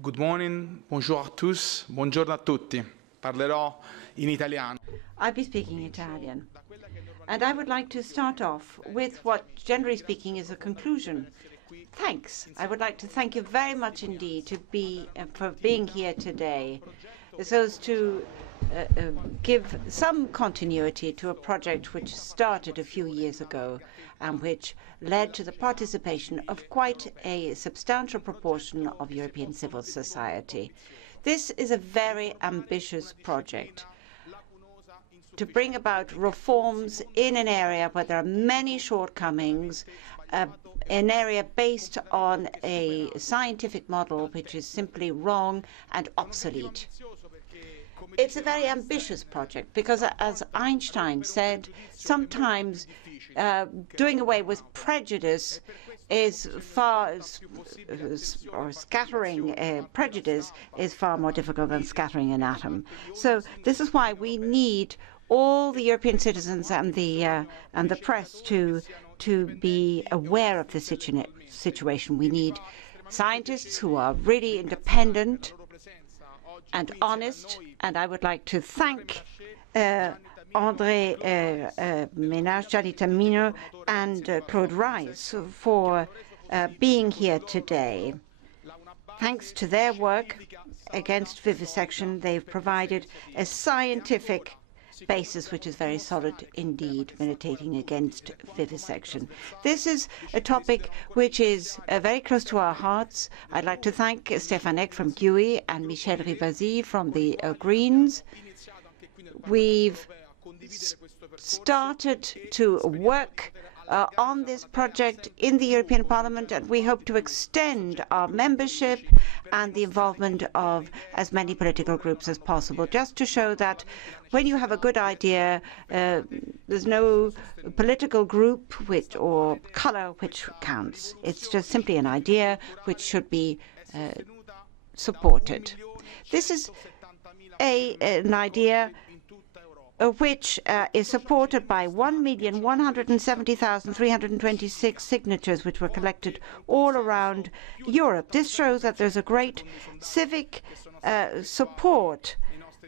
Good morning, bonjour à tous, buongiorno a tutti. Parlerò in italiano. I'll be speaking Italian. And I would like to start off with what, generally speaking, is a conclusion. Thanks. I would like to thank you very much indeed for being here today, so as to give some continuity to a project which started a few years ago and which led to the participation of quite a substantial proportion of European civil society. This is a very ambitious project to bring about reforms in an area where there are many shortcomings, an area based on a scientific model which is simply wrong and obsolete. It's a very ambitious project because, as Einstein said, sometimes doing away with prejudice is scattering prejudice is far more difficult than scattering an atom. So this is why we need all the European citizens and the press to be aware of the situation. We need scientists who are really independent and honest, and I would like to thank André Ménage, Gianni Tamino, and Claude Rice for being here today. Thanks to their work against vivisection, they've provided a scientific basis which is very solid indeed, militating against vivisection. This is a topic which is very close to our hearts. I'd like to thank Stéphane Eck from GUI and Michel Rivasi from the Greens. We've started to work on this project in the European Parliament, and we hope to extend our membership and the involvement of as many political groups as possible, just to show that when you have a good idea, there's no political group or color which counts. It's just simply an idea which should be supported. This is an idea which is supported by 1,170,326 signatures, which were collected all around Europe. This shows that there's a great civic support.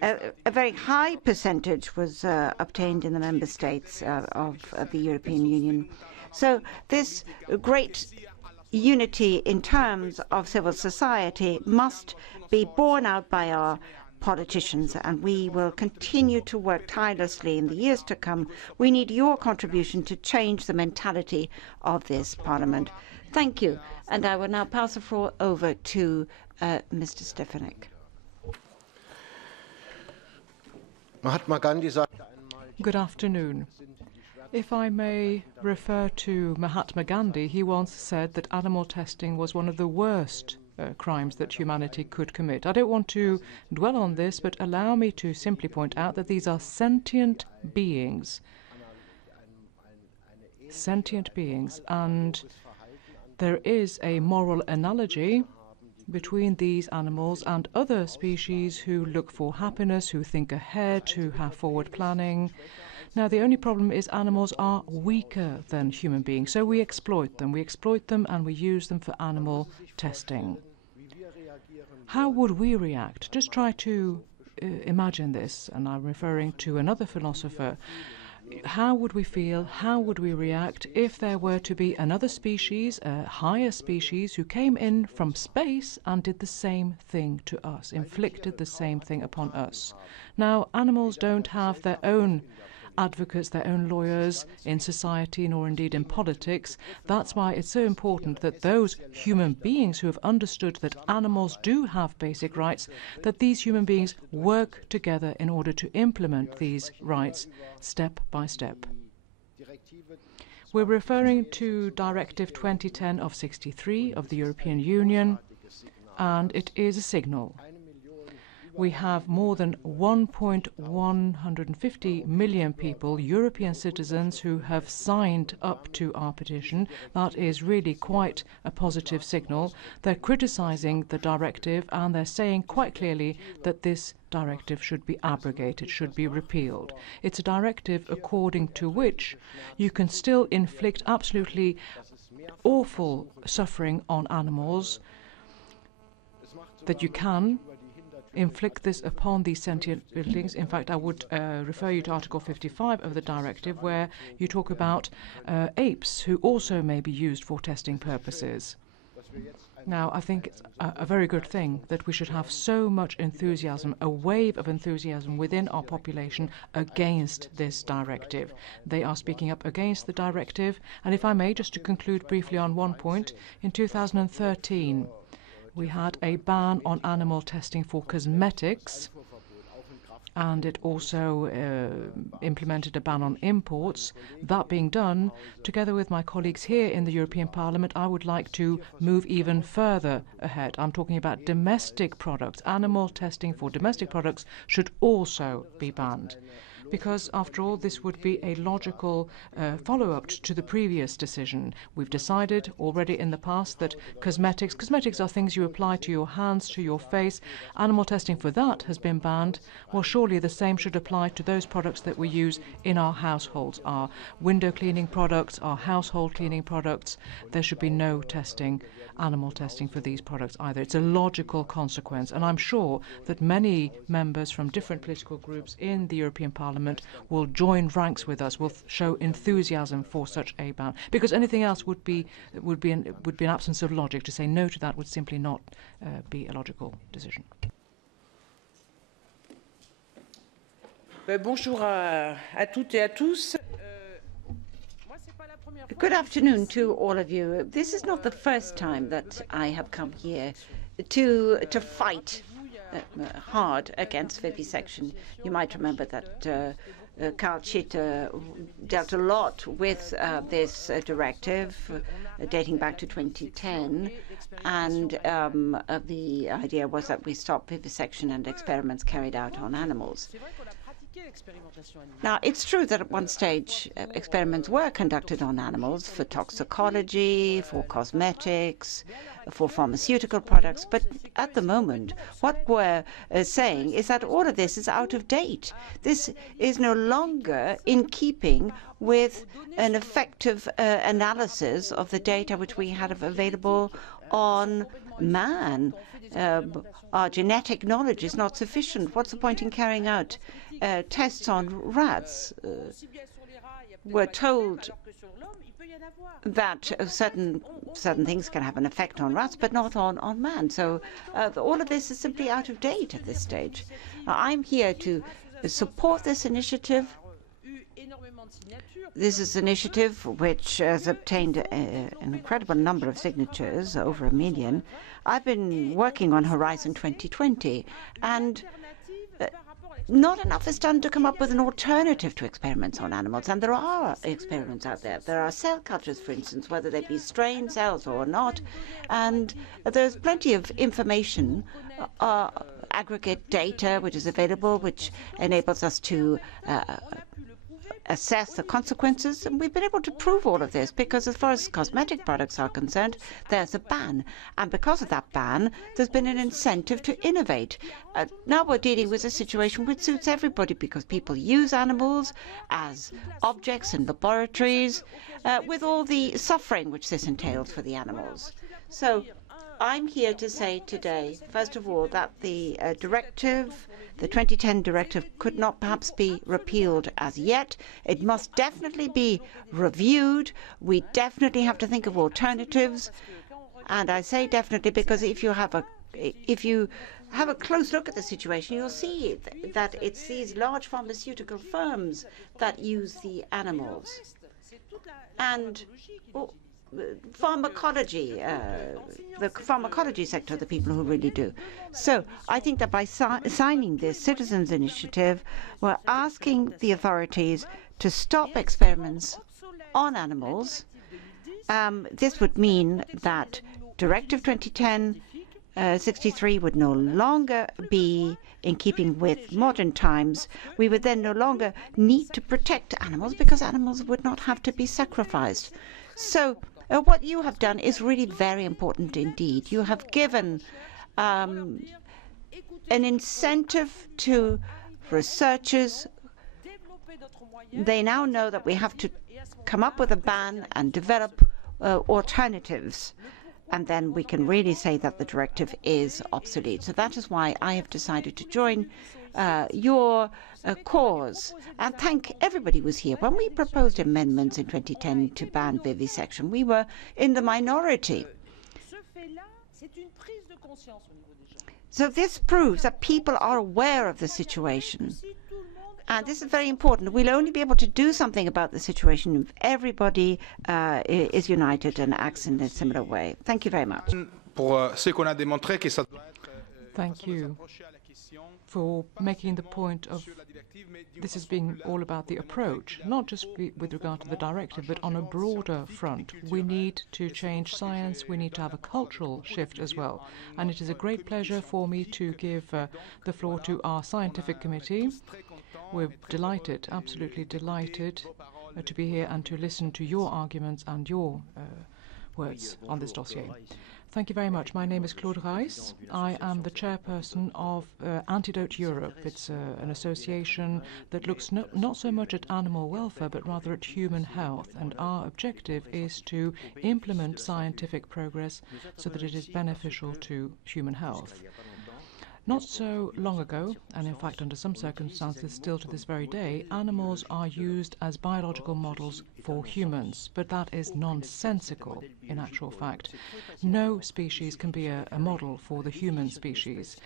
A very high percentage was obtained in the member states of the European Union. So this great unity in terms of civil society must be borne out by our politicians, and we will continue to work tirelessly in the years to come. We need your contribution to change the mentality of this Parliament. Thank you, and I will now pass the floor over to Mr. Stefanik. Good afternoon. If I may refer to Mahatma Gandhi, he once said that animal testing was one of the worst crimes that humanity could commit. I don't want to dwell on this, but allow me to simply point out that these are sentient beings. Sentient beings. And there is a moral analogy between these animals and other species who look for happiness, who think ahead, who have forward planning. Now, the only problem is animals are weaker than human beings, so we exploit them. We exploit them and we use them for animal testing. How would we react? Just try to imagine this, and I'm referring to another philosopher. How would we feel, how would we react if there were to be another species, a higher species, who came in from space and did the same thing to us, inflicted the same thing upon us? Now, animals don't have their own advocates, their own lawyers in society, nor indeed in politics. That's why it's so important that those human beings who have understood that animals do have basic rights, that these human beings work together in order to implement these rights step by step. We're referring to Directive 2010/63 of the European Union, and it is a signal. We have more than 1.150 million people, European citizens, who have signed up to our petition. That is really quite a positive signal. They're criticizing the directive, and they're saying quite clearly that this directive should be abrogated, should be repealed. It's a directive according to which you can still inflict absolutely awful suffering on animals that you can inflict this upon these sentient buildings. In fact, I would refer you to Article 55 of the directive, where you talk about apes who also may be used for testing purposes. Now, I think it's a very good thing that we should have so much enthusiasm, a wave of enthusiasm within our population against this directive. They are speaking up against the directive. And if I may, just to conclude briefly on one point, in 2013, we had a ban on animal testing for cosmetics, and it also implemented a ban on imports. That being done, together with my colleagues here in the European Parliament, I would like to move even further ahead. I'm talking about domestic products. Animal testing for domestic products should also be banned, because, after all, this would be a logical follow-up to the previous decision. We've decided already in the past that cosmetics are things you apply to your hands, to your face. Animal testing for that has been banned. Well, surely the same should apply to those products that we use in our households, our window cleaning products, our household cleaning products. There should be no testing, animal testing for these products either. It's a logical consequence, and I'm sure that many members from different political groups in the European Parliament will join ranks with us, will show enthusiasm for such a ban, because anything else would be an absence of logic. To say no to that would simply not be a logical decision. Bonjour à toutes et à tous. Good afternoon to all of you. This is not the first time that I have come here to fight hard against vivisection. You might remember that Carl Schitter dealt a lot with this directive dating back to 2010, and the idea was that we stop vivisection and experiments carried out on animals. Now, it's true that at one stage experiments were conducted on animals for toxicology, for cosmetics, for pharmaceutical products, but at the moment what we're saying is that all of this is out of date. This is no longer in keeping with an effective analysis of the data which we had available on man. Our genetic knowledge is not sufficient. What's the point in carrying out tests on rats? We're told that certain things can have an effect on rats, but not on man. So all of this is simply out of date at this stage. I'm here to support this initiative. This is an initiative which has obtained an incredible number of signatures, over 1 million. I've been working on Horizon 2020, and not enough is done to come up with an alternative to experiments on animals. And there are experiments out there. There are cell cultures, for instance, whether they be strain cells or not. And there's plenty of information, aggregate data, which is available, which enables us to assess the consequences, and we've been able to prove all of this because, as far as cosmetic products are concerned, there's a ban, and because of that ban, there's been an incentive to innovate. Now we're dealing with a situation which suits everybody, because people use animals as objects in laboratories, with all the suffering which this entails for the animals. So I'm here to say today, first of all, that the directive, the 2010 directive, could not perhaps be repealed as yet. It must definitely be reviewed. We definitely have to think of alternatives. And I say definitely because if you have a close look at the situation, you'll see that it's these large pharmaceutical firms that use the animals. And pharmacology, the pharmacology sector, the people who really do. So I think that by signing this citizens' initiative, we're asking the authorities to stop experiments on animals. This would mean that Directive 2010-63 would no longer be in keeping with modern times. We would then no longer need to protect animals, because animals would not have to be sacrificed. So what you have done is really very important indeed. You have given an incentive to researchers. They now know that we have to come up with a ban and develop alternatives. and then we can really say that the directive is obsolete. So that is why I have decided to join your cause and thank everybody who was here. When we proposed amendments in 2010 to ban vivisection, we were in the minority. So this proves that people are aware of the situation. And this is very important. We'll only be able to do something about the situation if everybody is united and acts in a similar way. Thank you very much. Thank you for making the point of this as being all about the approach, not just with regard to the directive, but on a broader front. We need to change science, we need to have a cultural shift as well. And it is a great pleasure for me to give the floor to our scientific committee. We're delighted, absolutely delighted to be here and to listen to your arguments and your words on this dossier. Thank you very much. My name is Claude Reiss. I am the chairperson of Antidote Europe. It's an association that looks not so much at animal welfare, but rather at human health. And our objective is to implement scientific progress so that it is beneficial to human health. Not so long ago, and in fact under some circumstances still to this very day, animals are used as biological models for humans, but that is nonsensical in actual fact. No species can be a model for the human species.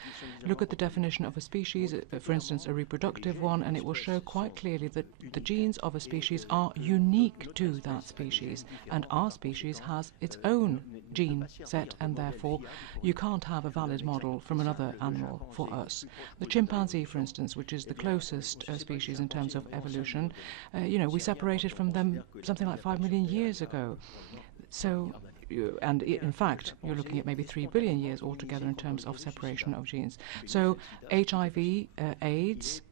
Look at the definition of a species, for instance a reproductive one, and it will show quite clearly that the genes of a species are unique to that species, and our species has its own gene set, and therefore you can't have a valid model from another animal for us. The chimpanzee, for instance, which is the closest species in terms of evolution, we separated from them something like 5 million years ago. So, and in fact, you're looking at maybe 3 billion years altogether in terms of separation of genes. So HIV, AIDS,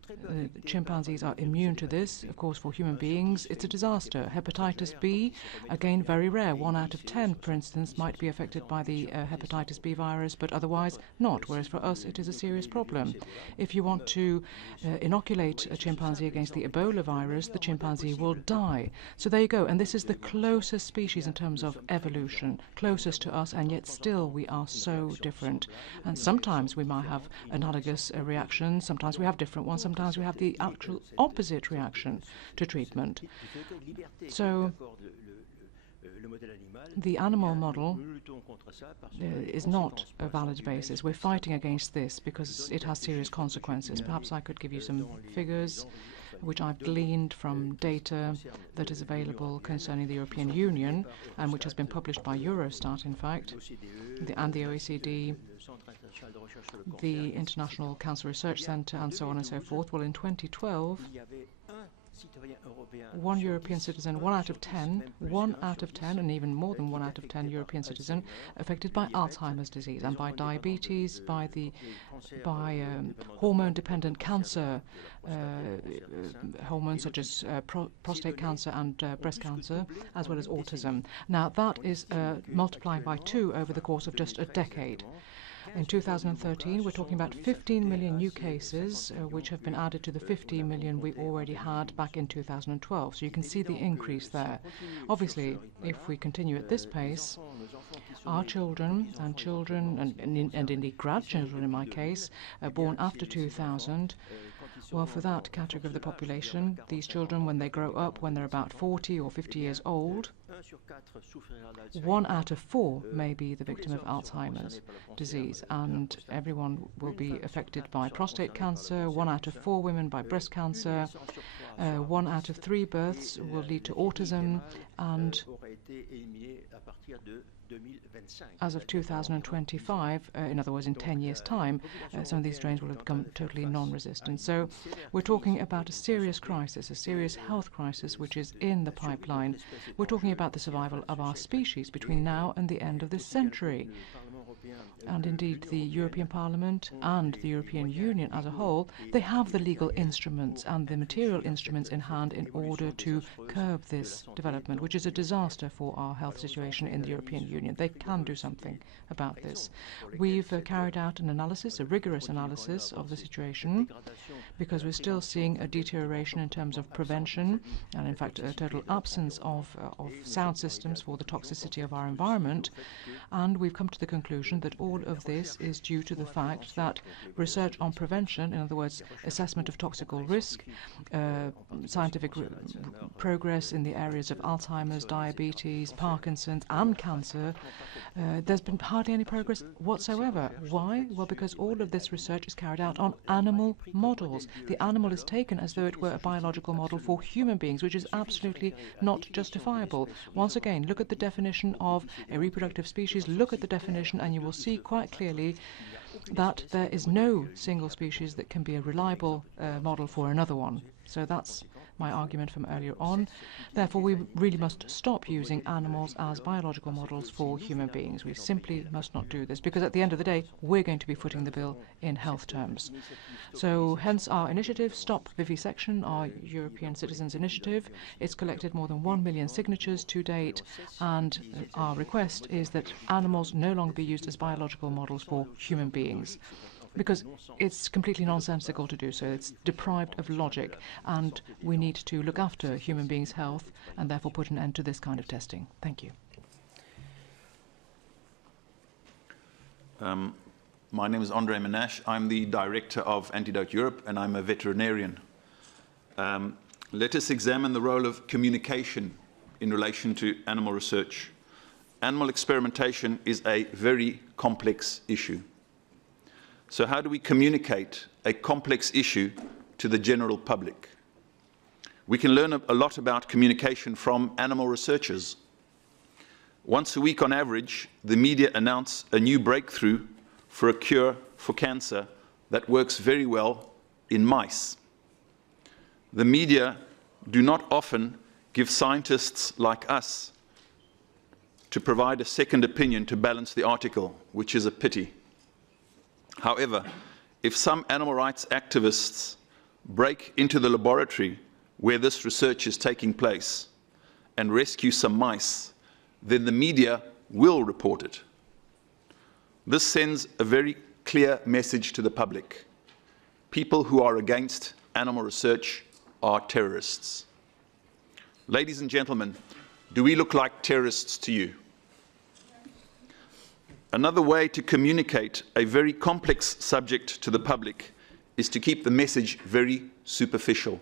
chimpanzees are immune to this. Of course, for human beings, it's a disaster. Hepatitis B, again, very rare. 1 out of 10, for instance, might be affected by the hepatitis B virus, but otherwise not, whereas for us it is a serious problem. If you want to inoculate a chimpanzee against the Ebola virus, the chimpanzee will die. So there you go, and this is the closest species in terms of evolution, closest to us, and yet still we are so different. And sometimes we might have analogous reactions, sometimes we have different ones, sometimes we have the actual opposite reaction to treatment. So the animal model is not a valid basis. We're fighting against this because it has serious consequences. Perhaps I could give you some figures which I've gleaned from data that is available concerning the European Union and which has been published by Eurostat, in fact, and the OECD, the International Cancer Research Centre, and so on and so forth. Well, in 2012, one European citizen, 1 out of 10, and even more than 1 out of 10 European citizen affected by Alzheimer's disease and by diabetes, by hormone-dependent cancer, hormones such as prostate cancer and breast cancer, as well as autism. Now, that is multiplying by 2 over the course of just a decade. In 2013, we're talking about 15 million new cases, which have been added to the 50 million we already had back in 2012. So you can see the increase there. Obviously, if we continue at this pace, our children, and indeed grandchildren in my case, born after 2000, well, for that category of the population, these children, when they grow up, when they're about 40 or 50 years old, 1 out of 4 may be the victim of Alzheimer's disease, and everyone will be affected by prostate cancer, 1 out of 4 women by breast cancer, 1 out of 3 births will lead to autism, and as of 2025, in other words, in 10 years' time, some of these strains will have become totally non-resistant. So we're talking about a serious crisis, a serious health crisis, which is in the pipeline. We're talking about the survival of our species between now and the end of this century. and indeed the European Parliament and the European Union as a whole, they have the legal instruments and the material instruments in hand in order to curb this development, which is a disaster for our health situation in the European Union. They can do something about this. We've carried out an analysis, a rigorous analysis of the situation, because we're still seeing a deterioration in terms of prevention and, in fact, a total absence of sound systems for the toxicity of our environment. And we've come to the conclusion that all of this is due to the fact that research on prevention, in other words, assessment of toxical risk, scientific progress in the areas of Alzheimer's, diabetes, Parkinson's and cancer, there's been hardly any progress whatsoever. Why? Well, because all of this research is carried out on animal models. The animal is taken as though it were a biological model for human beings, which is absolutely not justifiable. Once again, look at the definition of a reproductive species, look at the definition, and you will see quite clearly that there is no single species that can be a reliable model for another one. So that's my argument from earlier on. Therefore, we really must stop using animals as biological models for human beings. We simply must not do this, because at the end of the day, we're going to be footing the bill in health terms. So hence our initiative, Stop Vivisection, our European Citizens Initiative. It's collected more than 1 million signatures to date, and our request is that animals no longer be used as biological models for human beings, because it's completely nonsensical to do so. It's deprived of logic, and we need to look after human beings' health and therefore put an end to this kind of testing. Thank you. My name is Andre Menache. I'm the director of Antidote Europe, and I'm a veterinarian. Let us examine the role of communication in relation to animal research. Animal experimentation is a very complex issue. So how do we communicate a complex issue to the general public? We can learn a lot about communication from animal researchers. Once a week on average, the media announce a new breakthrough for a cure for cancer that works very well in mice. The media do not often give scientists like us to provide a second opinion to balance the article, which is a pity. However, if some animal rights activists break into the laboratory where this research is taking place and rescue some mice, then the media will report it. This sends a very clear message to the public. People who are against animal research are terrorists. Ladies and gentlemen, do we look like terrorists to you? Another way to communicate a very complex subject to the public is to keep the message very superficial.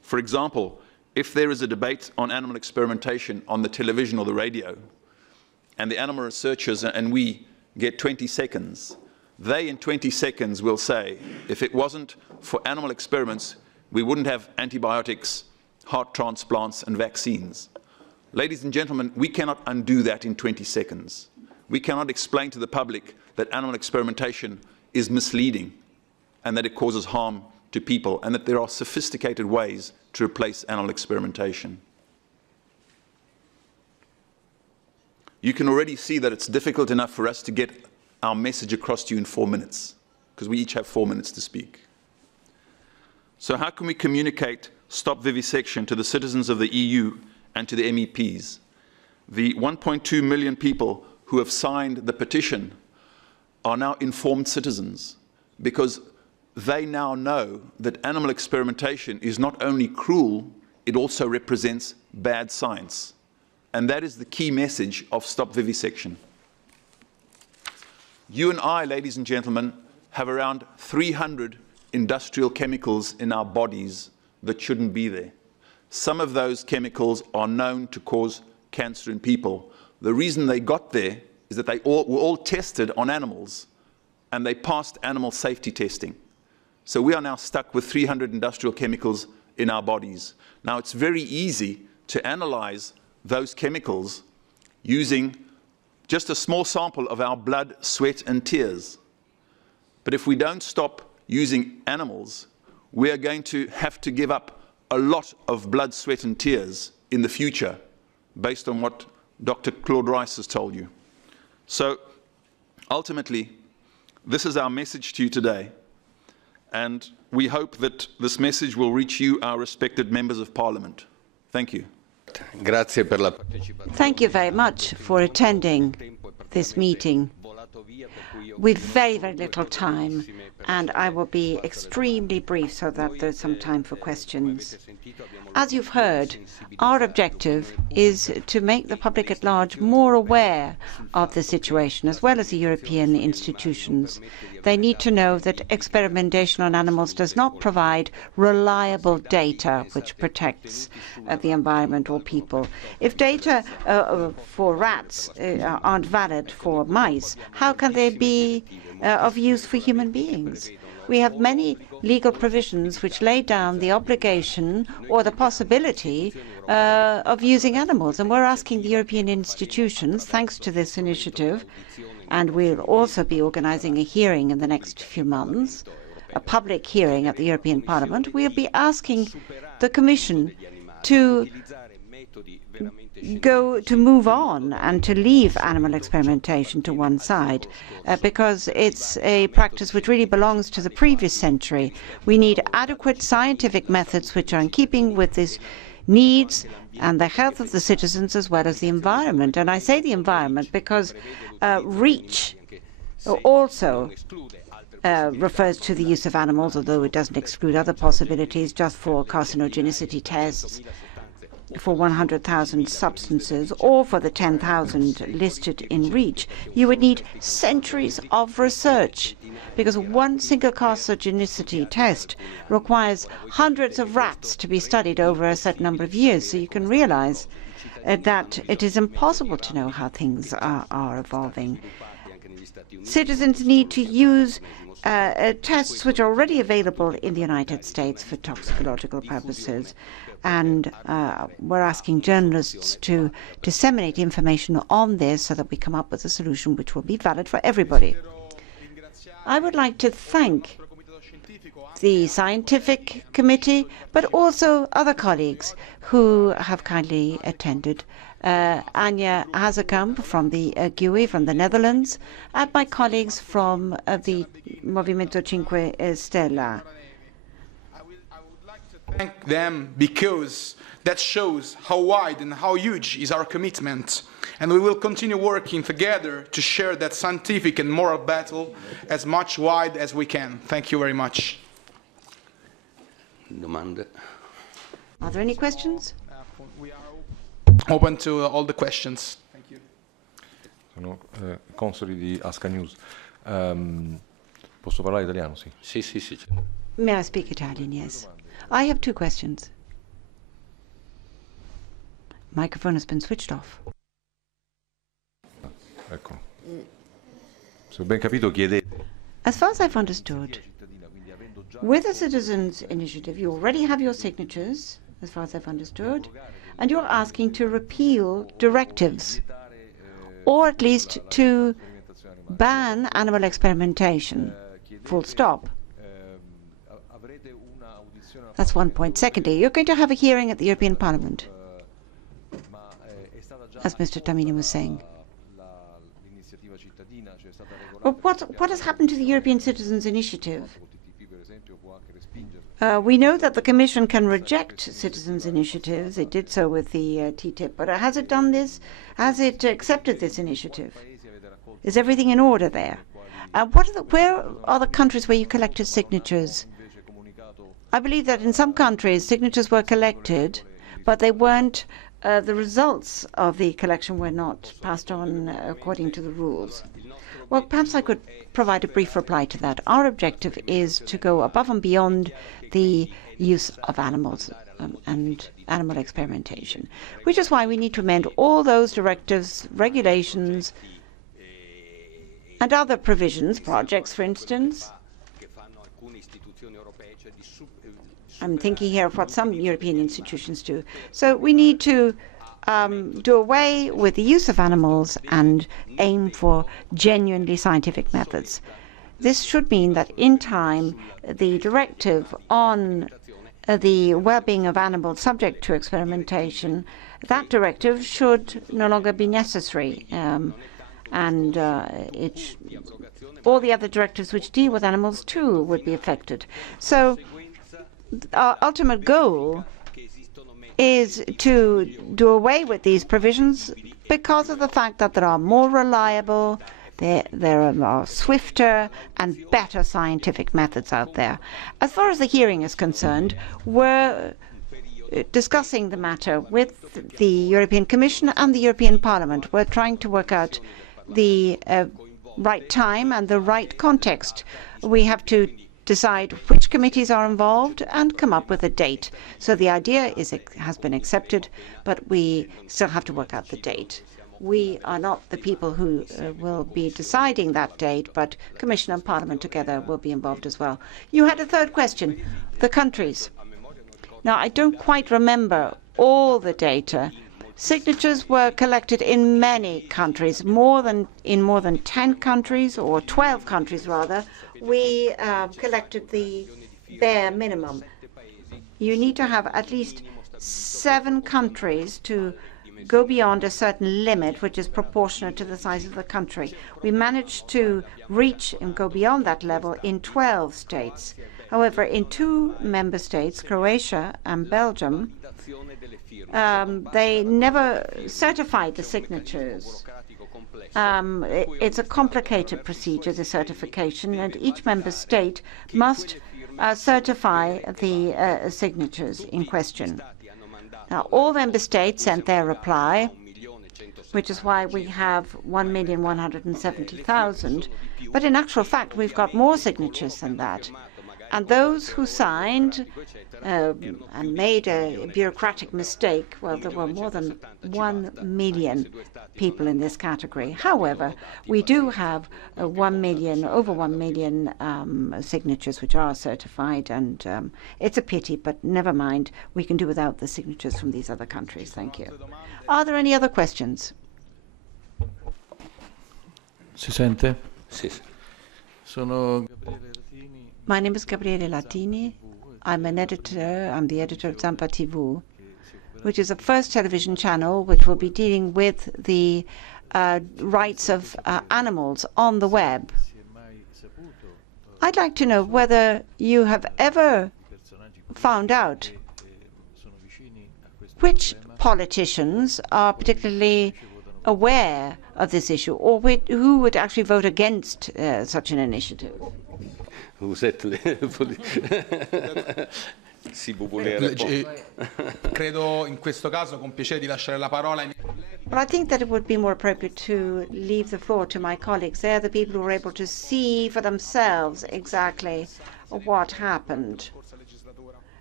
For example, if there is a debate on animal experimentation on the television or the radio, and the animal researchers and we get 20 seconds, they in 20 seconds will say, if it wasn't for animal experiments, we wouldn't have antibiotics, heart transplants, and vaccines. Ladies and gentlemen, we cannot undo that in 20 seconds. We cannot explain to the public that animal experimentation is misleading and that it causes harm to people and that there are sophisticated ways to replace animal experimentation. You can already see that it's difficult enough for us to get our message across to you in 4 minutes, because we each have 4 minutes to speak. So how can we communicate Stop Vivisection to the citizens of the EU and to the MEPs? The 1.2 million people who have signed the petition are now informed citizens, because they now know that animal experimentation is not only cruel, it also represents bad science. And that is the key message of Stop Vivisection. You and I, ladies and gentlemen, have around 300 industrial chemicals in our bodies that shouldn't be there. Some of those chemicals are known to cause cancer in people. The reason they got there is that they were all tested on animals, and they passed animal safety testing. So we are now stuck with 300 industrial chemicals in our bodies. Now, it's very easy to analyze those chemicals using just a small sample of our blood, sweat, and tears. But if we don't stop using animals, we are going to have to give up a lot of blood, sweat, and tears in the future, based on what Dr. Claude Rice has told you. So Ultimately, this is our message to you today, and we hope that this message will reach you, our respected members of Parliament. Thank you. Thank you very much for attending this meeting. With very, very little time, and I will be extremely brief so that there's some time for questions. As you've heard, our objective is to make the public at large more aware of the situation, as well as the European institutions. They need to know that experimentation on animals does not provide reliable data which protects the environment or people. If data for rats aren't valid for mice, how can they be of use for human beings? We have many legal provisions which lay down the obligation or the possibility of using animals, and we're asking the European institutions, thanks to this initiative, and we'll also be organizing a hearing in the next few months, a public hearing at the European Parliament. We'll be asking the Commission to move on and to leave animal experimentation to one side, because it's a practice which really belongs to the previous century. We need adequate scientific methods which are in keeping with these needs and the health of the citizens as well as the environment. And I say the environment because REACH also refers to the use of animals, although it doesn't exclude other possibilities, just for carcinogenicity tests, for 100,000 substances, or for the 10,000 listed in REACH. You would need centuries of research, because one single carcinogenicity test requires hundreds of rats to be studied over a certain number of years. So you can realize that it is impossible to know how things are evolving. Citizens need to use tests which are already available in the United States for toxicological purposes. And we're asking journalists to disseminate information on this so that we come up with a solution which will be valid for everybody. I would like to thank the Scientific Committee, but also other colleagues who have kindly attended. Anja Hazekamp from the GUI from the Netherlands, and my colleagues from the Movimento 5 Stelle. Thank them because that shows how wide and how huge is our commitment, and we will continue working together to share that scientific and moral battle as much wide as we can. Thank you very much. Are there any questions? We are open to all the questions. Thank you. Sono consoli di Asca News. Posso parlare italiano? Sì. Sì. May I speak Italian? Yes. I have two questions. Microphone has been switched off. Ecco. Se ho ben capito, chiedete. As far as I've understood, with the Citizens' Initiative, you already have your signatures, as far as I've understood, and you're asking to repeal directives, or at least to ban animal experimentation, full stop. That's one point. Secondly, you're going to have a hearing at the European Parliament, as Mr. Tamini was saying. Well, what has happened to the European Citizens' Initiative? We know that the Commission can reject citizens' initiatives. It did so with the TTIP. But has it done this? Has it accepted this initiative? Is everything in order there? Where are the countries where you collected signatures? I believe that in some countries signatures were collected, but they weren't. The results of the collection were not passed on according to the rules. Well, perhaps I could provide a brief reply to that. Our objective is to go above and beyond the use of animals and animal experimentation, which is why we need to amend all those directives, regulations, and other provisions, projects, for instance. I'm thinking here of what some European institutions do. So we need to do away with the use of animals and aim for genuinely scientific methods. This should mean that in time, the directive on the well-being of animals subject to experimentation, that directive should no longer be necessary. and all the other directives which deal with animals too would be affected. So our ultimate goal is to do away with these provisions because of the fact that there are more reliable, there are swifter and better scientific methods out there. As far as the hearing is concerned, we're discussing the matter with the European Commission and the European Parliament. We're trying to work out the right time and the right context. We have to decide which committees are involved and come up with a date. So the idea has been accepted, but we still have to work out the date. We are not the people who will be deciding that date, but Commission and Parliament together will be involved as well. You had a third question, the countries. Now, I don't quite remember all the data. Signatures were collected in many countries, in more than 10 countries, or 12 countries rather. We collected the bare minimum. You need to have at least 7 countries to go beyond a certain limit, which is proportionate to the size of the country. We managed to reach and go beyond that level in 12 states. However, in 2 member states, Croatia and Belgium, they never certified the signatures. It's a complicated procedure, the certification, and each member state must certify the signatures in question. Now, all member states sent their reply, which is why we have 1,170,000. But in actual fact, we've got more signatures than that. And those who signed and made a bureaucratic mistake, well, there were more than 1 million people in this category. However, we do have over 1 million signatures which are certified, and it's a pity, but never mind. We can do without the signatures from these other countries. Thank you. Are there any other questions? Si sente? Sì. Sono My name is Gabriele Latini. I'm the editor of Zampa TV, which is the first television channel which will be dealing with the rights of animals on the web. I'd like to know whether you have ever found out which politicians are particularly aware of this issue, or who would actually vote against such an initiative. Credo in questo caso con piacere di lasciare la parola ai miei colleghi. Well, I think that it would be more appropriate to leave the floor to my colleagues. They're the people who are able to see for themselves exactly what happened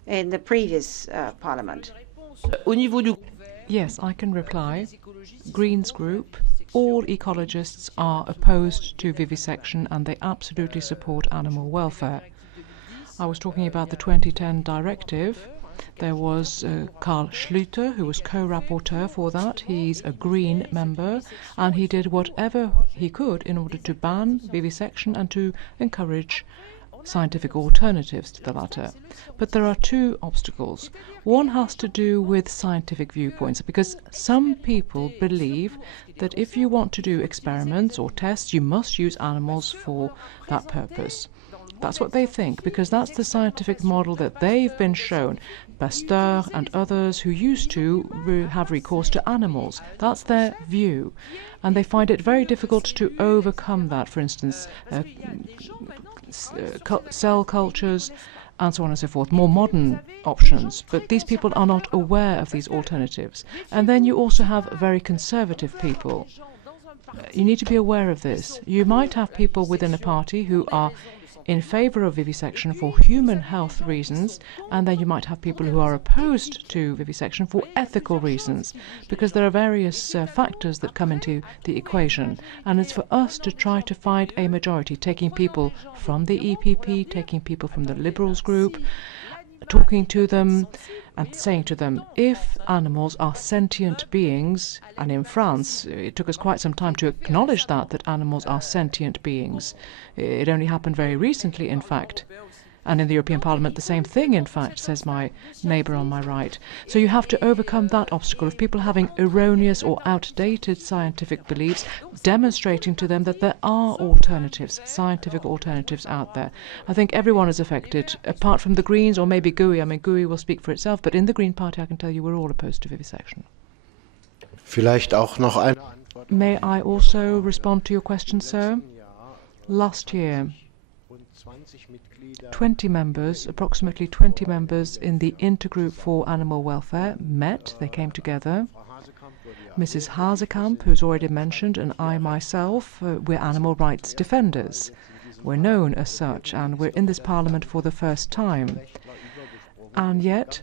in the previous Parliament. Yes, I can reply. Greens Group, all ecologists are opposed to vivisection and they absolutely support animal welfare. I was talking about the 2010 directive. There was Karl Schlüter, who was co-rapporteur for that. He's a Green member, and he did whatever he could in order to ban vivisection and to encourage scientific alternatives to the latter. But there are 2 obstacles. One has to do with scientific viewpoints, because some people believe that if you want to do experiments or tests, you must use animals for that purpose. That's what they think, because that's the scientific model that they've been shown. Pasteur and others who used to have recourse to animals. That's their view. And they find it very difficult to overcome that. For instance, cell cultures, and so on and so forth, more modern options. But these people are not aware of these alternatives. And then you also have very conservative people. You need to be aware of this. You might have people within a party who are in favor of vivisection for human health reasons, and then you might have people who are opposed to vivisection for ethical reasons, because there are various factors that come into the equation, and it's for us to try to find a majority, taking people from the EPP, taking people from the Liberals group, talking to them and saying to them, if animals are sentient beings, and in France it took us quite some time to acknowledge that animals are sentient beings. It only happened very recently, in fact. And in the European Parliament, the same thing, in fact, says my neighbour on my right. So you have to overcome that obstacle of people having erroneous or outdated scientific beliefs, demonstrating to them that there are alternatives, scientific alternatives out there. I think everyone is affected, apart from the Greens or maybe GUI. I mean, GUI will speak for itself, but in the Green Party, I can tell you we're all opposed to vivisection. Vielleicht auch noch eine Antwort. May I also respond to your question, sir? Last year, 20 members, approximately 20 members in the Intergroup for Animal Welfare met. They came together. Mrs. Hazekamp, who's already mentioned, and I myself, we're animal rights defenders. We're known as such, and we're in this parliament for the first time. And yet,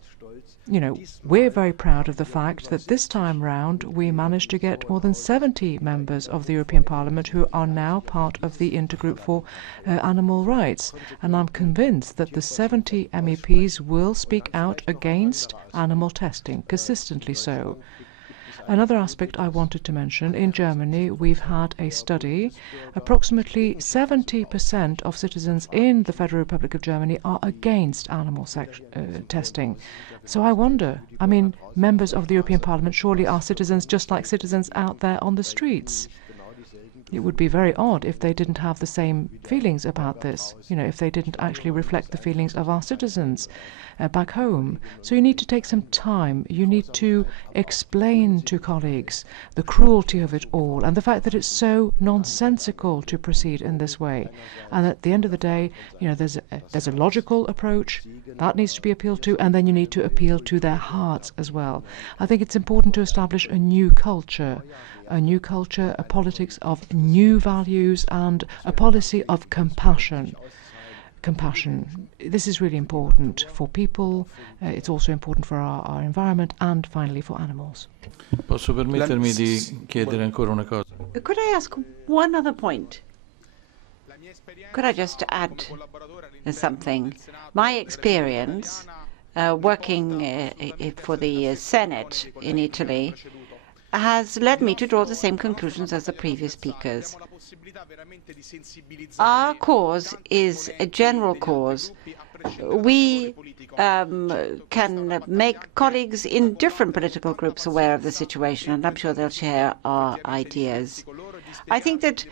you know, we're very proud of the fact that this time round we managed to get more than 70 members of the European Parliament who are now part of the Intergroup for Animal Rights. And I'm convinced that the 70 MEPs will speak out against animal testing, consistently so. Another aspect I wanted to mention, in Germany we've had a study. Approximately 70% of citizens in the Federal Republic of Germany are against animal testing. So I wonder, I mean, members of the European Parliament surely are citizens just like citizens out there on the streets. It would be very odd if they didn't have the same feelings about this, you know, if they didn't actually reflect the feelings of our citizens back home. So you need to take some time. You need to explain to colleagues the cruelty of it all and the fact that it's so nonsensical to proceed in this way. And at the end of the day, you know, there's a logical approach that needs to be appealed to, and then you need to appeal to their hearts as well. I think it's important to establish a new culture, a politics of new values and a policy of compassion. This is really important for people, it's also important for our environment and finally for animals. Posso permettermi di chiedere ancora una cosa? Could I ask one other point? Could I just add something? My experience working for the Senate in Italy has led me to draw the same conclusions as the previous speakers. Our cause is a general cause. We can make colleagues in different political groups aware of the situation, and I'm sure they'll share our ideas. I think that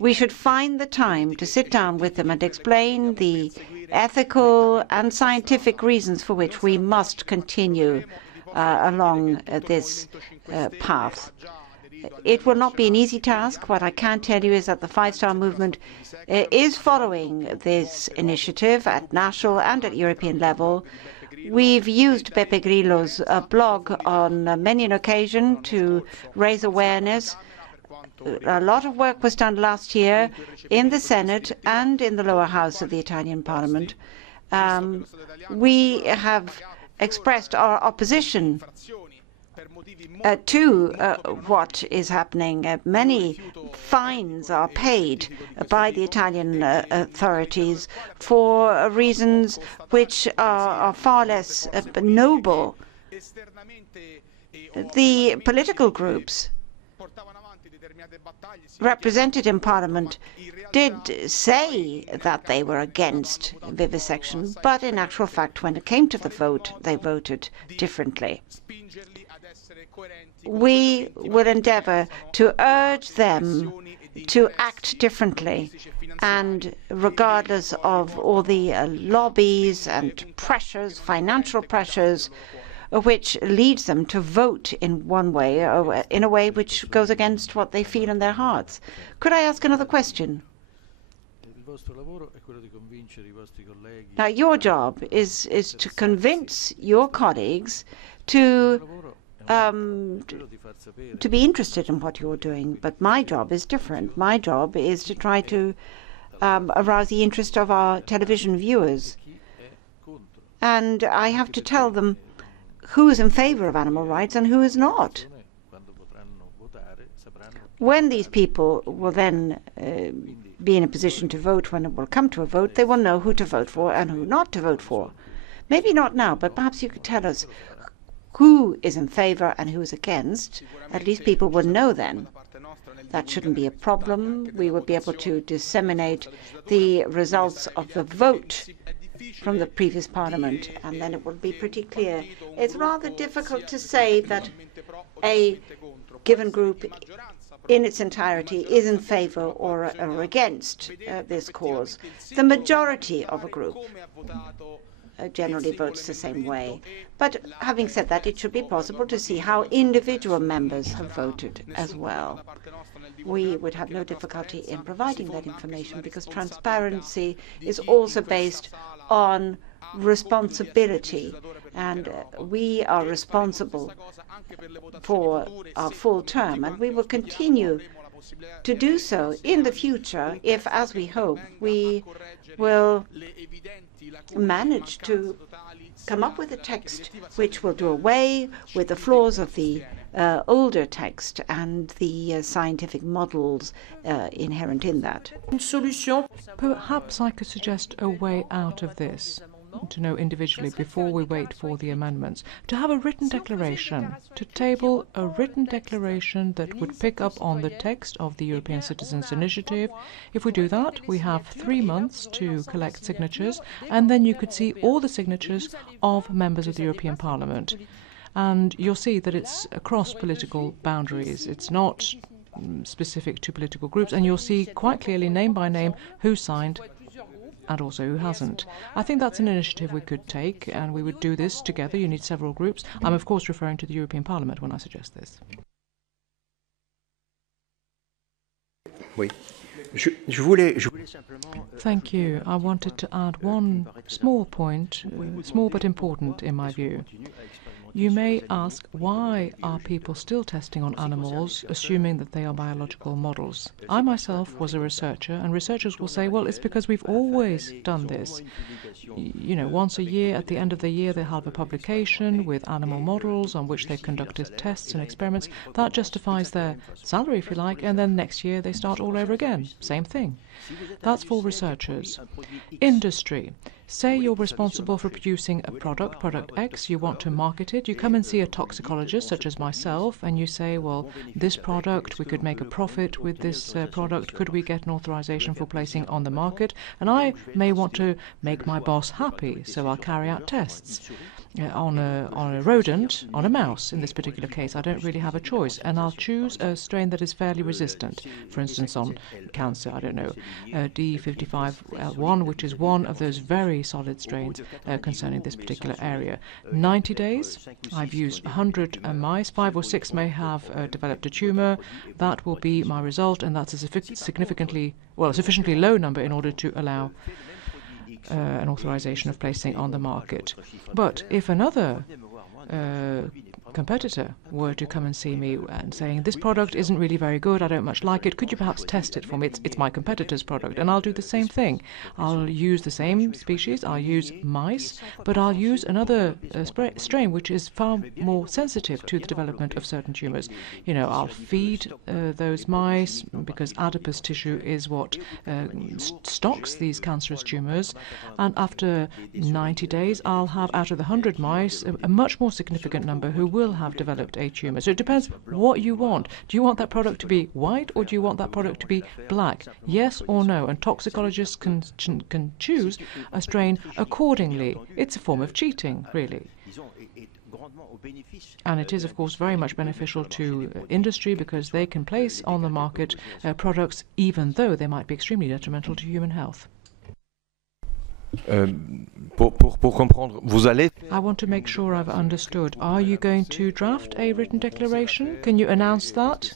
we should find the time to sit down with them and explain the ethical and scientific reasons for which we must continue along this path. It will not be an easy task. What I can tell you is that the Five-Star Movement is following this initiative at national and at European level. We've used Beppe Grillo's blog on many an occasion to raise awareness. A lot of work was done last year in the Senate and in the lower house of the Italian Parliament. We have expressed our opposition to what is happening. Many fines are paid by the Italian authorities for reasons which are far less noble. The political groups represented in Parliament did say that they were against vivisection, but in actual fact, when it came to the vote, they voted differently. We will endeavour to urge them to act differently, and regardless of all the lobbies and pressures, financial pressures, which leads them to vote in one way, or in a way which goes against what they feel in their hearts. Could I ask another question? Now, your job is to convince your colleagues to be interested in what you're doing, but my job is different. My job is to try to arouse the interest of our television viewers, and I have to tell them who is in favor of animal rights and who is not. When these people will then be in a position to vote, when it will come to a vote, they will know who to vote for and who not to vote for. Maybe not now, but perhaps you could tell us who is in favor and who is against. At least people will know then. That shouldn't be a problem. We will be able to disseminate the results of the vote from the previous parliament, and then it will be pretty clear. It's rather difficult to say that a given group in its entirety is in favor or against this cause. The majority of a group generally votes the same way. But having said that, it should be possible to see how individual members have voted as well. We would have no difficulty in providing that information because transparency is also based on responsibility, and we are responsible for our full term, and we will continue to do so in the future if, as we hope, we will manage to come up with a text which will do away with the flaws of the older text and the scientific models inherent in that. Perhaps I could suggest a way out of this, to know individually before we wait for the amendments, to have a written declaration, to table a written declaration that would pick up on the text of the European Citizens' Initiative. If we do that, we have 3 months to collect signatures, and then you could see all the signatures of members of the European Parliament. And you'll see that it's across political boundaries. It's not specific to political groups, and you'll see quite clearly, name by name, who signed and also who hasn't. I think that's an initiative we could take, and we would do this together. You need several groups. I'm of course referring to the European Parliament when I suggest this. Thank you. I wanted to add one small point, small but important in my view. You may ask, why are people still testing on animals, assuming that they are biological models? I myself was a researcher, and researchers will say, well, it's because we've always done this. You know, once a year, at the end of the year, they have a publication with animal models on which they've conducted tests and experiments. That justifies their salary, if you like, and then next year they start all over again. Same thing. That's for researchers. Industry. Say you're responsible for producing a product, product X, you want to market it, you come and see a toxicologist such as myself, and you say, well, this product, we could make a profit with this product, could we get an authorization for placing on the market? And I may want to make my boss happy, so I'll carry out tests on a rodent, on a mouse in this particular case. I don't really have a choice, and I'll choose a strain that is fairly resistant, for instance on cancer, I don't know, D55L1, which is one of those very solid strains concerning this particular area. 90 days, I've used 100 mice, 5 or 6 may have developed a tumor. That will be my result, and that's a sufficiently low number in order to allow an authorization of placing on the market. But if another competitor were to come and see me and saying, this product isn't really very good, I don't much like it, could you perhaps test it for me? It's my competitor's product. And I'll do the same thing. I'll use the same species, I'll use mice, but I'll use another strain which is far more sensitive to the development of certain tumors. You know, I'll feed those mice because adipose tissue is what stocks these cancerous tumors, and after 90 days I'll have, out of the 100 mice, a much more significant number who will have developed a tumor. So it depends what you want. Do you want that product to be white, or do you want that product to be black? Yes or no? And toxicologists can choose a strain accordingly. It's a form of cheating, really. And it is, of course, very much beneficial to industry because they can place on the market products even though they might be extremely detrimental to human health. Pour comprendre, vous allez... I want to make sure I've understood. Are you going to draft a written declaration? Can you announce that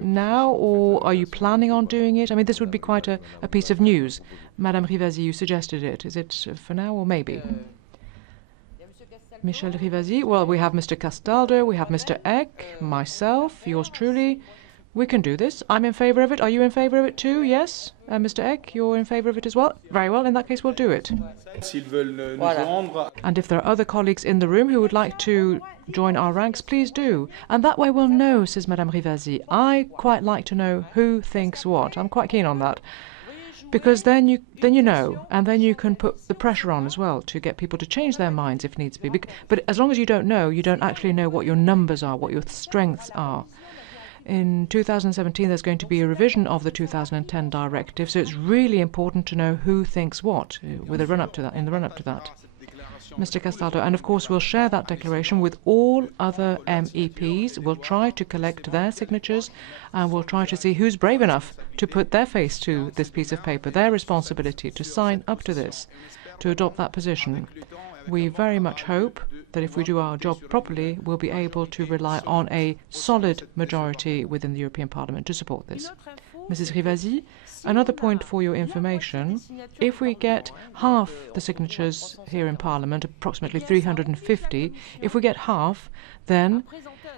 now, or are you planning on doing it? I mean, this would be quite a piece of news. Madame Rivasi, you suggested it. Is it for now or maybe? Michel Rivasi? Well, we have Mr. Castaldo, we have Mr. Eck, myself, yours truly. We can do this. I'm in favour of it. Are you in favour of it too? Yes? Mr. Eck, you're in favour of it as well? Very well. In that case, we'll do it. And if there are other colleagues in the room who would like to join our ranks, please do. And that way we'll know, says Madame Rivasi. I quite like to know who thinks what. I'm quite keen on that. Because then you know, and then you can put the pressure on as well to get people to change their minds if needs be. But as long as you don't know, you don't actually know what your numbers are, what your strengths are. In 2017, there's going to be a revision of the 2010 directive, so it's really important to know who thinks what with a run-up to that, in the run-up to that. Mr. Castaldo, and of course we'll share that declaration with all other MEPs. We'll try to collect their signatures and we'll try to see who's brave enough to put their face to this piece of paper, their responsibility to sign up to this, to adopt that position. We very much hope that if we do our job properly, we'll be able to rely on a solid majority within the European Parliament to support this. Mrs. Rivasi, another point for your information, if we get half the signatures here in Parliament, approximately 350, if we get half, then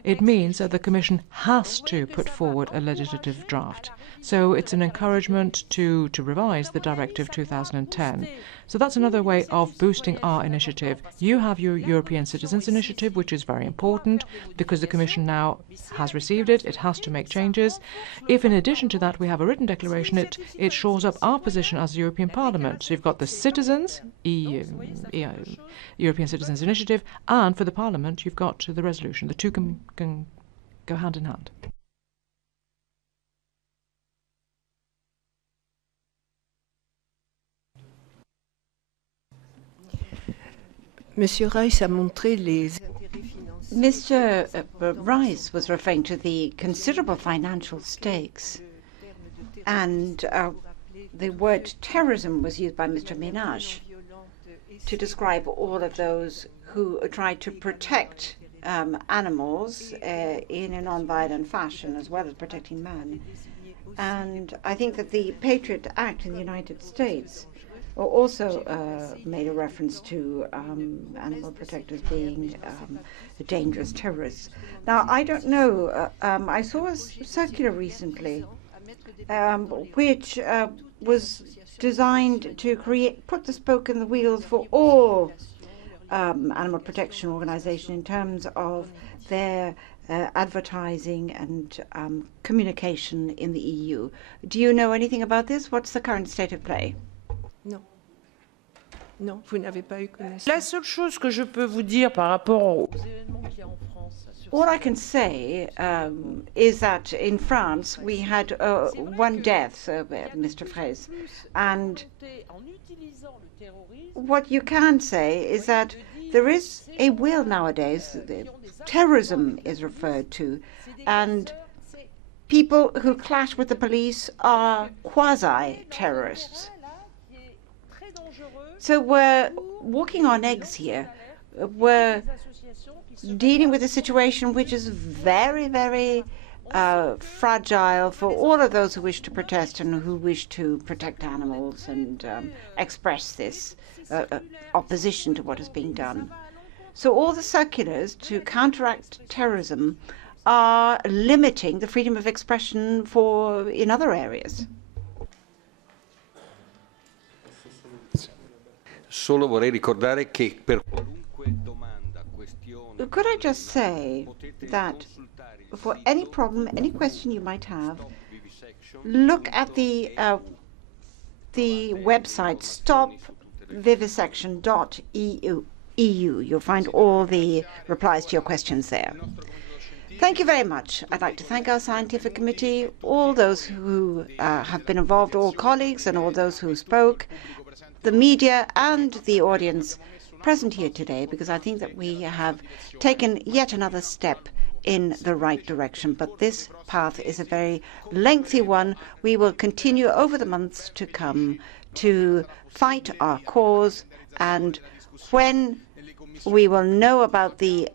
it means that the Commission has to put forward a legislative draft. So it's an encouragement to revise the Directive 2010. So that's another way of boosting our initiative. You have your European Citizens Initiative, which is very important because the Commission now has received it. It has to make changes. If in addition to that we have a written declaration, it shores up our position as the European Parliament. So you've got the Citizens, European Citizens Initiative, and for the Parliament you've got the resolution. The two can go hand in hand. Mr. Rice was referring to the considerable financial stakes, and the word terrorism was used by Mr. Ménage to describe all of those who try to protect animals in a non-violent fashion, as well as protecting man. And I think that the Patriot Act in the United States also made a reference to animal protectors being dangerous terrorists. Now, I don't know, I saw a circular recently which was designed to put the spoke in the wheels for all animal protection organizations in terms of their advertising and communication in the EU. Do you know anything about this? What's the current state of play? Non, vous n'avez pas eu connaissance. La seule chose que je peux vous dire par rapport aux événements qu'il y a en France. All I can say is that in France we had one death, Mr. Fraisse, and what you can say is that there is a will nowadays. Terrorism is referred to, and people who clash with the police are quasi-terrorists. So we're walking on eggs here. We're dealing with a situation which is very, very fragile for all of those who wish to protest and who wish to protect animals and express this opposition to what is being done. So all the circulars to counteract terrorism are limiting the freedom of expression in other areas. Solo vorrei ricordare che per qualunque domanda, questione. Could I just say that for any problem, any question you might have, look at the website stopvivisection.eu. You'll find all the replies to your questions there. Thank you very much. I'd like to thank our scientific committee, all those who have been involved, all colleagues and all those who spoke, the media and the audience present here today, because I think that we have taken yet another step in the right direction. But this path is a very lengthy one. We will continue over the months to come to fight our cause, and when we will know about the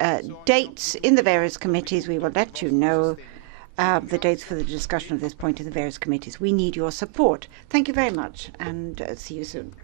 dates in the various committees, we will let you know the dates for the discussion of this point in the various committees. We need your support. Thank you very much, and see you soon.